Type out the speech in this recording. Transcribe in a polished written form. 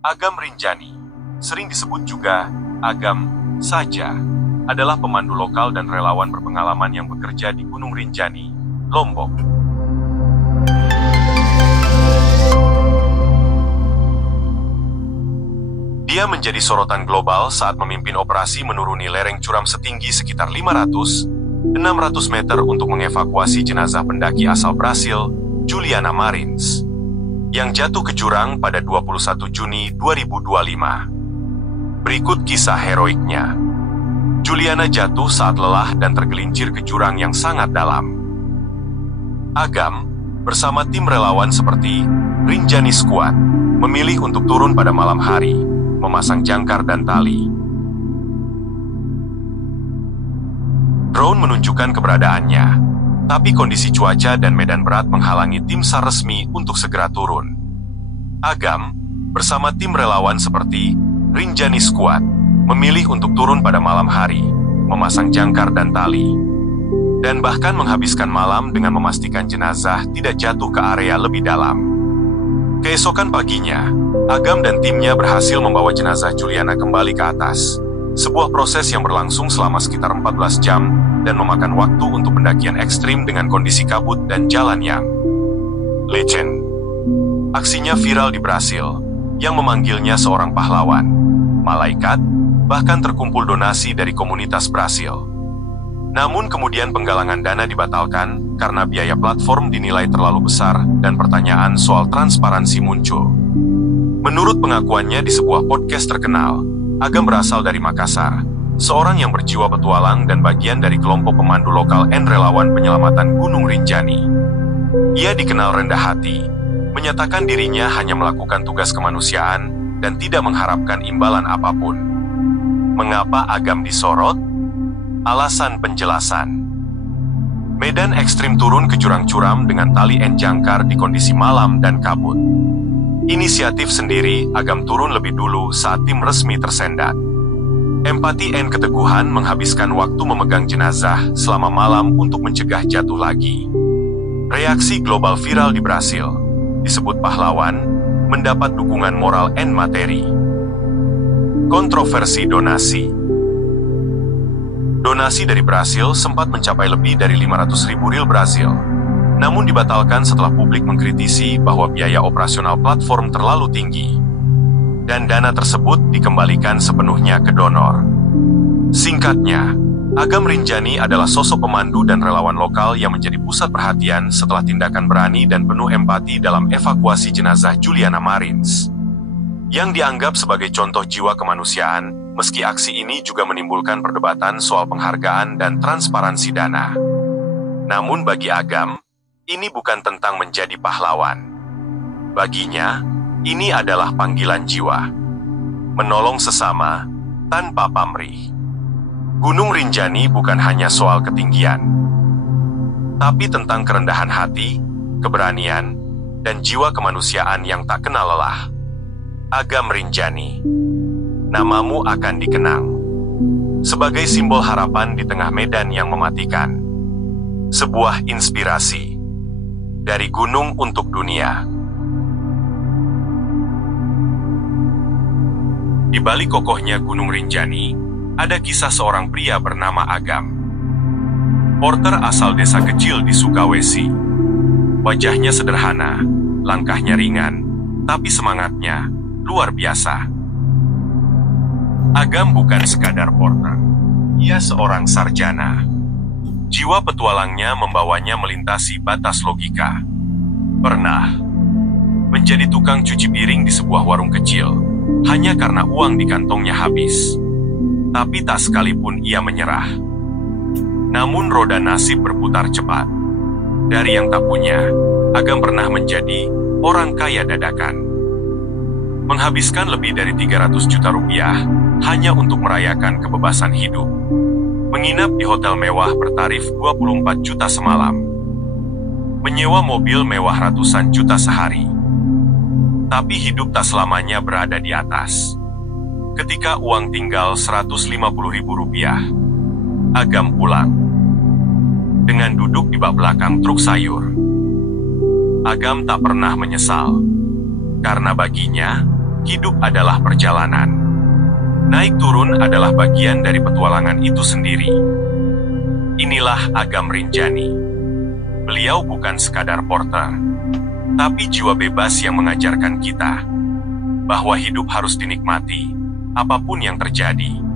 Agam Rinjani, sering disebut juga Agam saja, adalah pemandu lokal dan relawan berpengalaman yang bekerja di Gunung Rinjani, Lombok. Dia menjadi sorotan global saat memimpin operasi menuruni lereng curam setinggi sekitar 500-600 meter untuk mengevakuasi jenazah pendaki asal Brasil, Juliana Marins, yang jatuh ke jurang pada 21 Juni 2025. Berikut kisah heroiknya. Juliana jatuh saat lelah dan tergelincir ke jurang yang sangat dalam. Agam, bersama tim relawan seperti Rinjani Squad, memilih untuk turun pada malam hari, memasang jangkar dan tali. Drone menunjukkan keberadaannya, tapi kondisi cuaca dan medan berat menghalangi tim SAR resmi untuk segera turun. Agam, bersama tim relawan seperti Rinjani Squad, memilih untuk turun pada malam hari, memasang jangkar dan tali, dan bahkan menghabiskan malam dengan memastikan jenazah tidak jatuh ke area lebih dalam. Keesokan paginya, Agam dan timnya berhasil membawa jenazah Juliana kembali ke atas. Sebuah proses yang berlangsung selama sekitar 14 jam dan memakan waktu untuk pendakian ekstrim dengan kondisi kabut dan jalan yang licin. Aksinya viral di Brasil, yang memanggilnya seorang pahlawan, malaikat, bahkan terkumpul donasi dari komunitas Brasil. Namun kemudian penggalangan dana dibatalkan karena biaya platform dinilai terlalu besar dan pertanyaan soal transparansi muncul. Menurut pengakuannya di sebuah podcast terkenal, Agam berasal dari Makassar, seorang yang berjiwa petualang dan bagian dari kelompok pemandu lokal dan relawan penyelamatan Gunung Rinjani. Ia dikenal rendah hati, menyatakan dirinya hanya melakukan tugas kemanusiaan dan tidak mengharapkan imbalan apapun. Mengapa Agam disorot? Alasan penjelasan. Medan ekstrim turun ke jurang curam dengan tali en jangkar di kondisi malam dan kabut. Inisiatif sendiri, Agam turun lebih dulu saat tim resmi tersendat. Empati dan keteguhan menghabiskan waktu memegang jenazah selama malam untuk mencegah jatuh lagi. Reaksi global viral di Brasil, disebut pahlawan, mendapat dukungan moral dan materi. Kontroversi donasi. Donasi dari Brasil sempat mencapai lebih dari 500.000 rial Brasil. Namun dibatalkan setelah publik mengkritisi bahwa biaya operasional platform terlalu tinggi. Dan dana tersebut dikembalikan sepenuhnya ke donor. Singkatnya, Agam Rinjani adalah sosok pemandu dan relawan lokal yang menjadi pusat perhatian setelah tindakan berani dan penuh empati dalam evakuasi jenazah Juliana Marins. Yang dianggap sebagai contoh jiwa kemanusiaan, meski aksi ini juga menimbulkan perdebatan soal penghargaan dan transparansi dana. Namun bagi Agam, ini bukan tentang menjadi pahlawan. Baginya, ini adalah panggilan jiwa. Menolong sesama, tanpa pamrih. Gunung Rinjani bukan hanya soal ketinggian, tapi tentang kerendahan hati, keberanian, dan jiwa kemanusiaan yang tak kenal lelah. Agam Rinjani, namamu akan dikenang sebagai simbol harapan di tengah medan yang mematikan. Sebuah inspirasi dari gunung untuk dunia. Di balik kokohnya Gunung Rinjani, ada kisah seorang pria bernama Agam. Porter asal desa kecil di Sulawesi. Wajahnya sederhana, langkahnya ringan, tapi semangatnya luar biasa. Agam bukan sekadar porter. Ia seorang sarjana. Jiwa petualangnya membawanya melintasi batas logika. Pernah menjadi tukang cuci piring di sebuah warung kecil, hanya karena uang di kantongnya habis. Tapi tak sekalipun ia menyerah. Namun roda nasib berputar cepat. Dari yang tak punya, Agam pernah menjadi orang kaya dadakan. Menghabiskan lebih dari 300 juta rupiah hanya untuk merayakan kebebasan hidup. Menginap di hotel mewah bertarif 24 juta semalam. Menyewa mobil mewah ratusan juta sehari. Tapi hidup tak selamanya berada di atas. Ketika uang tinggal 150.000 rupiah, Agam pulang. Dengan duduk di bak belakang truk sayur. Agam tak pernah menyesal. Karena baginya, Hidup adalah perjalanan. Naik turun adalah bagian dari petualangan itu sendiri. Inilah Agam Rinjani. Beliau bukan sekadar porter, tapi jiwa bebas yang mengajarkan kita bahwa hidup harus dinikmati, apapun yang terjadi.